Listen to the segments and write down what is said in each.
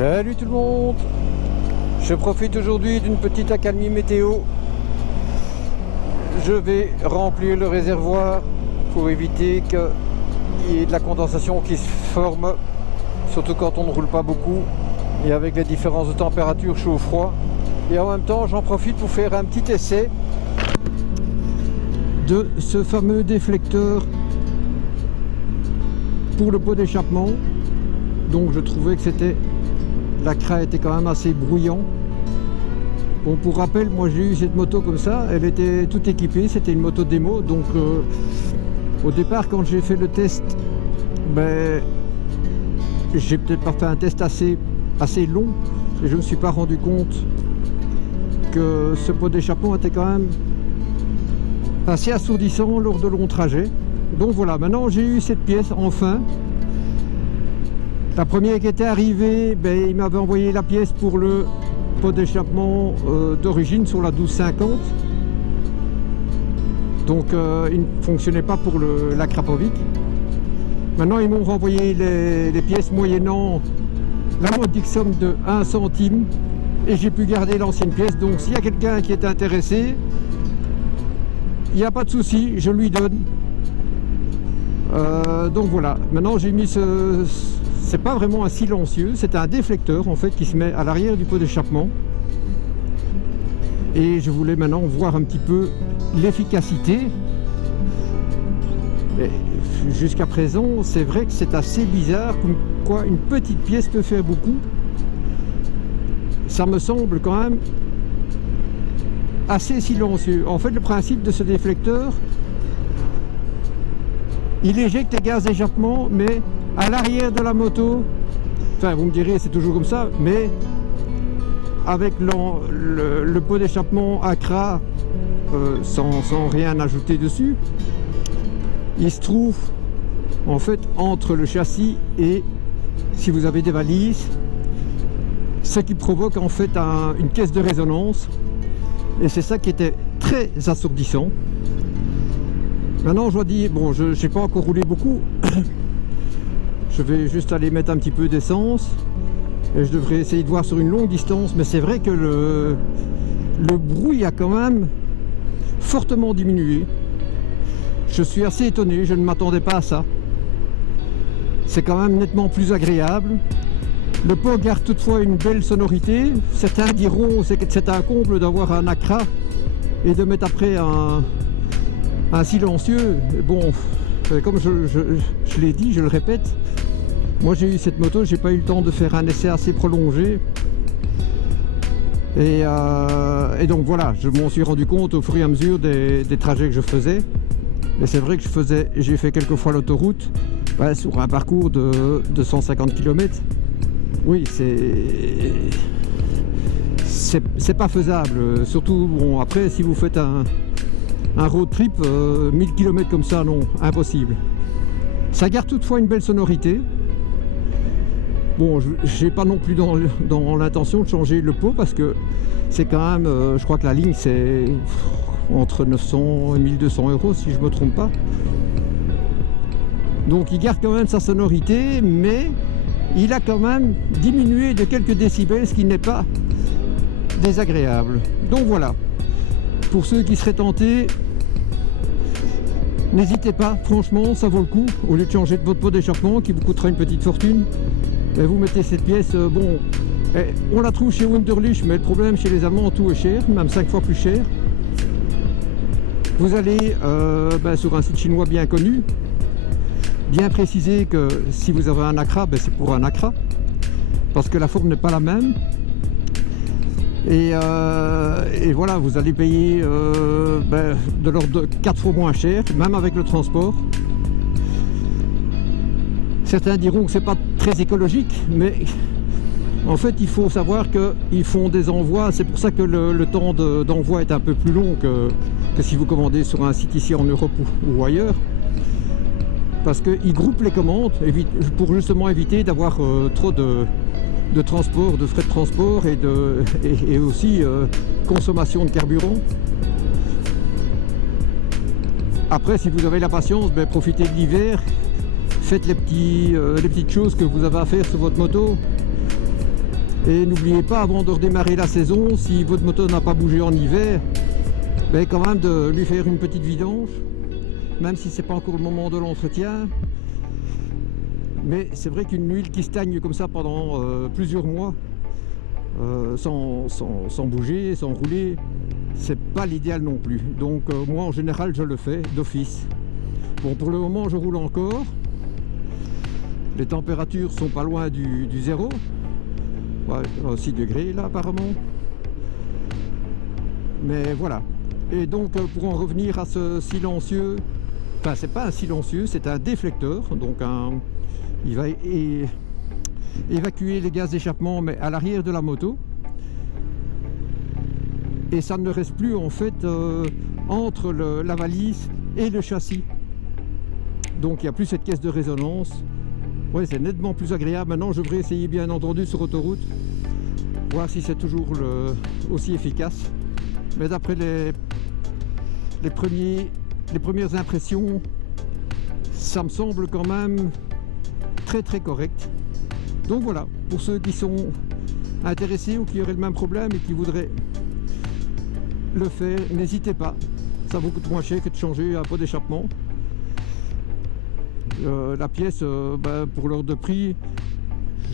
Salut tout le monde. Je profite aujourd'hui d'une petite accalmie météo. Je vais remplir le réservoir pour éviter qu'il y ait de la condensation qui se forme, surtout quand on ne roule pas beaucoup et avec les différences de température chaud-froid. Et en même temps, j'en profite pour faire un petit essai de ce fameux déflecteur pour le pot d'échappement. Donc je trouvais que l'ACRA était quand même assez bruyant. Bon, pour rappel, moi j'ai eu cette moto comme ça, elle était toute équipée, c'était une moto démo. Donc au départ, quand j'ai fait le test, j'ai peut-être pas fait un test assez long et je ne me suis pas rendu compte que ce pot d'échappement était quand même assez assourdissant lors de longs trajets. Donc voilà, maintenant j'ai eu cette pièce enfin. La première qui était arrivée, il m'avait envoyé la pièce pour le pot d'échappement d'origine sur la 1250. Donc il ne fonctionnait pas pour la Krapovic. Maintenant ils m'ont renvoyé les pièces moyennant la modique somme de 1 centime et j'ai pu garder l'ancienne pièce. Donc s'il y a quelqu'un qui est intéressé, il n'y a pas de souci, je lui donne. Donc voilà, maintenant j'ai mis c'est pas vraiment un silencieux, c'est un déflecteur en fait qui se met à l'arrière du pot d'échappement. Et je voulais maintenant voir un petit peu l'efficacité. Jusqu'à présent, c'est vrai que c'est assez bizarre, comme quoi une petite pièce peut faire beaucoup. Ça me semble quand même assez silencieux. En fait, le principe de ce déflecteur, il éjecte les gaz d'échappement, mais à l'arrière de la moto. Enfin, vous me direz, c'est toujours comme ça, mais avec le pot d'échappement ACRA, sans rien ajouter dessus, il se trouve en fait entre le châssis et, si vous avez des valises, ce qui provoque en fait une caisse de résonance, et c'est ça qui était très assourdissant. Maintenant je dois dire, bon, je n'ai pas encore roulé beaucoup. Je vais juste aller mettre un petit peu d'essence et je devrais essayer de voir sur une longue distance, mais c'est vrai que le bruit a quand même fortement diminué. Je suis assez étonné, je ne m'attendais pas à ça. C'est quand même nettement plus agréable. Le pot garde toutefois une belle sonorité. Certains diront que c'est un comble d'avoir un ACRA et de mettre après un silencieux. Bon, comme je l'ai dit, je le répète, moi j'ai eu cette moto, j'ai pas eu le temps de faire un essai assez prolongé. Et donc voilà, je m'en suis rendu compte au fur et à mesure des trajets que je faisais. Et c'est vrai que j'ai fait quelques fois l'autoroute sur un parcours de 150 km. Oui, c'est pas faisable. Surtout, bon, après, si vous faites un road trip, 1000 km comme ça, non, impossible. Ça garde toutefois une belle sonorité. Bon, j'ai pas non plus dans l'intention de changer le pot parce que c'est quand même, je crois que la ligne c'est entre 900 et 1200 euros si je me trompe pas. Donc il garde quand même sa sonorité, mais il a quand même diminué de quelques décibels, ce qui n'est pas désagréable. Donc voilà, pour ceux qui seraient tentés, n'hésitez pas, franchement ça vaut le coup. Au lieu de changer de votre pot d'échappement qui vous coûtera une petite fortune, et vous mettez cette pièce, bon, on la trouve chez Wunderlich, mais le problème chez les Allemands, tout est cher, même 5 fois plus cher. Vous allez sur un site chinois bien connu, bien préciser que si vous avez un ACRA, c'est pour un ACRA, parce que la forme n'est pas la même. Et voilà, vous allez payer de l'ordre de 4 fois moins cher, même avec le transport. Certains diront que c'est pas très écologique, mais en fait il faut savoir qu'ils font des envois, c'est pour ça que le temps d'envoi est un peu plus long que si vous commandez sur un site ici en Europe ou ailleurs, parce qu'ils groupent les commandes pour justement éviter d'avoir trop de transport, de frais de transport et aussi consommation de carburant. Après, si vous avez la patience, profitez de l'hiver, faites les petites choses que vous avez à faire sur votre moto. Et n'oubliez pas, avant de redémarrer la saison, si votre moto n'a pas bougé en hiver, ben quand même de lui faire une petite vidange, même si c'est pas encore le moment de l'entretien. Mais c'est vrai qu'une huile qui stagne comme ça pendant plusieurs mois, sans bouger, sans rouler, c'est pas l'idéal non plus. Donc moi en général je le fais d'office. Bon, pour le moment je roule encore. Les températures sont pas loin du zéro. Ouais, 6 degrés là apparemment. Mais voilà. Et donc pour en revenir à ce silencieux, enfin c'est pas un silencieux, c'est un déflecteur. Donc il va évacuer les gaz d'échappement mais à l'arrière de la moto. Et ça ne reste plus en fait entre la valise et le châssis. Donc il n'y a plus cette caisse de résonance. Ouais, c'est nettement plus agréable. Maintenant je devrais essayer bien entendu sur autoroute, voir si c'est toujours aussi efficace. Mais d'après les premières impressions, ça me semble quand même très correct. Donc voilà, pour ceux qui sont intéressés ou qui auraient le même problème et qui voudraient le faire, n'hésitez pas. Ça vous coûte moins cher que de changer un pot d'échappement. La pièce, pour l'ordre de prix,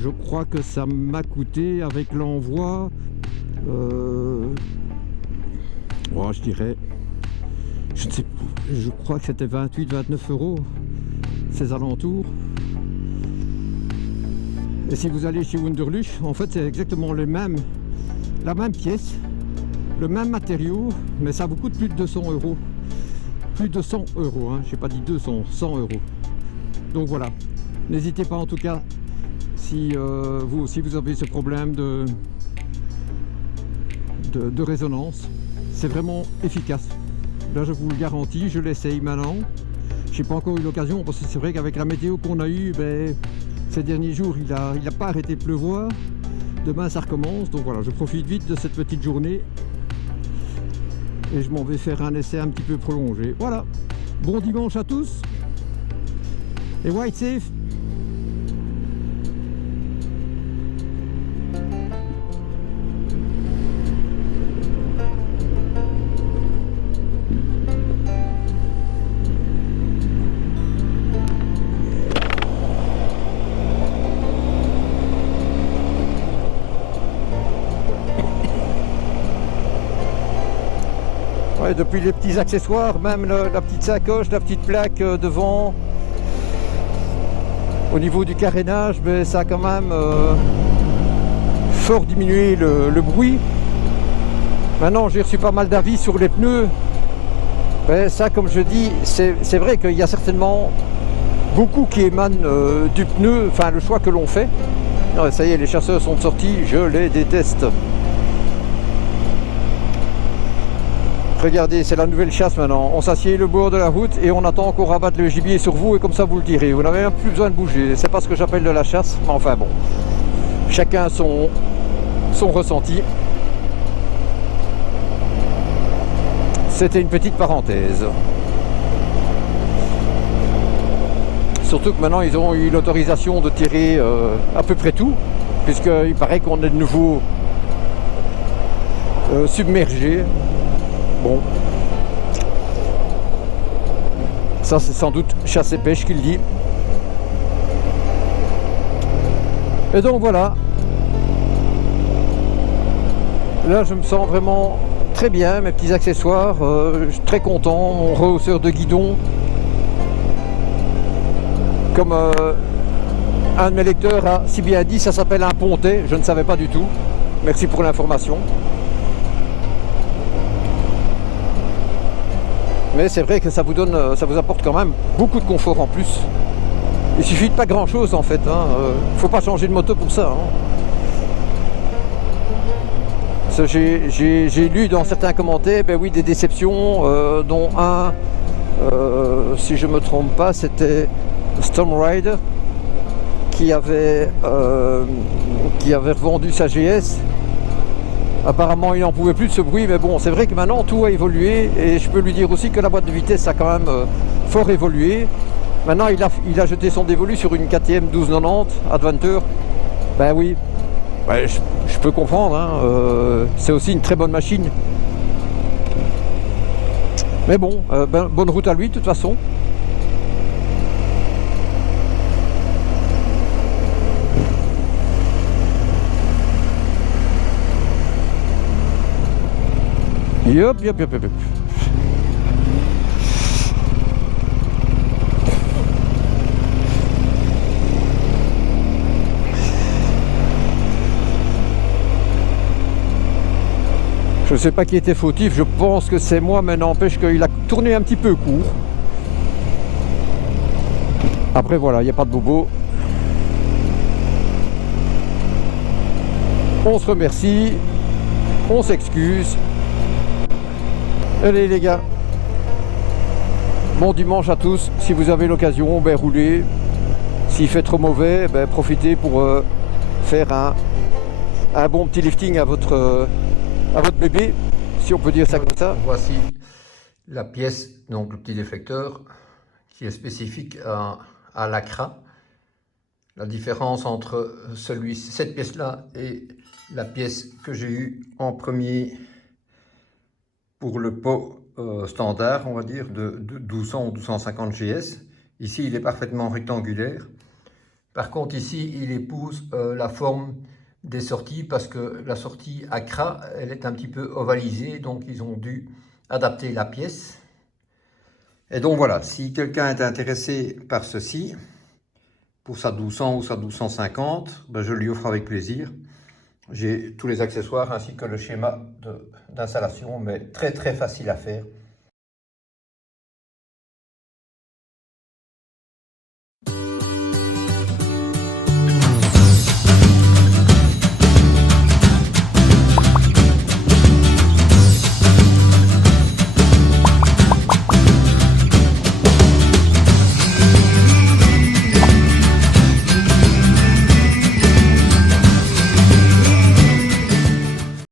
je crois que ça m'a coûté avec l'envoi, je dirais, je ne sais pas, je crois que c'était 28-29 €, ces alentours. Et si vous allez chez Wunderlich, en fait c'est exactement la même pièce, le même matériau, mais ça vous coûte plus de 200 €. Plus de 100 €, hein. Je n'ai pas dit 200, 100 €. Donc voilà, n'hésitez pas en tout cas, si vous aussi vous avez ce problème de résonance, c'est vraiment efficace. Là je vous le garantis, je l'essaye maintenant. Je n'ai pas encore eu l'occasion parce que c'est vrai qu'avec la météo qu'on a eue, ces derniers jours il a pas arrêté de pleuvoir. Demain ça recommence, donc voilà, je profite vite de cette petite journée et je m'en vais faire un essai un petit peu prolongé. Voilà, bon dimanche à tous et ride safe. Ouais, depuis les petits accessoires, même la petite sacoche, la petite plaque devant, au niveau du carénage, ça a quand même fort diminué le bruit. Maintenant j'ai reçu pas mal d'avis sur les pneus. Ça, comme je dis, c'est vrai qu'il y a certainement beaucoup qui émanent du pneu, enfin le choix que l'on fait. Ouais, ça y est, les chasseurs sont sortis, je les déteste. Regardez, c'est la nouvelle chasse maintenant. On s'assied le bord de la route et on attend qu'on rabatte le gibier sur vous et comme ça vous le direz. Vous n'avez même plus besoin de bouger. C'est pas ce que j'appelle de la chasse, mais enfin bon. Chacun son ressenti. C'était une petite parenthèse. Surtout que maintenant ils ont eu l'autorisation de tirer à peu près tout, puisqu'il paraît qu'on est de nouveau submergé. Bon, ça c'est sans doute chasse et pêche qui le dit. Et donc voilà, là je me sens vraiment très bien, mes petits accessoires, je suis très content, mon rehausseur de guidon, comme un de mes lecteurs a si bien dit, ça s'appelle un pontet, je ne savais pas du tout, merci pour l'information. Mais c'est vrai que ça vous apporte quand même beaucoup de confort en plus. Il suffit de pas grand chose en fait, faut pas changer de moto pour ça. J'ai lu dans certains commentaires, oui, des déceptions, dont un, si je me trompe pas, c'était Storm Rider qui avait revendu sa GS. Apparemment il n'en pouvait plus de ce bruit, mais bon, c'est vrai que maintenant tout a évolué et je peux lui dire aussi que la boîte de vitesse a quand même fort évolué. Maintenant il a jeté son dévolu sur une KTM 1290 Adventure. Ben oui, Ouais, je peux comprendre, hein, c'est aussi une très bonne machine. Mais bon, bonne route à lui de toute façon. Yop, yop, yop, yop, yop. Je ne sais pas qui était fautif, je pense que c'est moi, mais n'empêche qu'il a tourné un petit peu court. Après voilà, il n'y a pas de bobo. On se remercie, on s'excuse. Allez les gars, bon dimanche à tous. Si vous avez l'occasion, ben roulez. S'il fait trop mauvais, ben profitez pour faire un bon petit lifting à votre bébé, si on peut dire ça comme ça. Voici la pièce, donc le petit déflecteur, qui est spécifique à l'Acra. La différence entre cette pièce-là et la pièce que j'ai eue en premier pour le pot standard, on va dire, de 1200 ou 1250 GS. Ici, il est parfaitement rectangulaire. Par contre, ici, il épouse la forme des sorties parce que la sortie Acra, elle est un petit peu ovalisée, donc ils ont dû adapter la pièce. Et donc voilà, si quelqu'un est intéressé par ceci, pour sa 1200 ou sa 1250, ben je lui offre avec plaisir. J'ai tous les accessoires ainsi que le schéma d'installation, mais très facile à faire.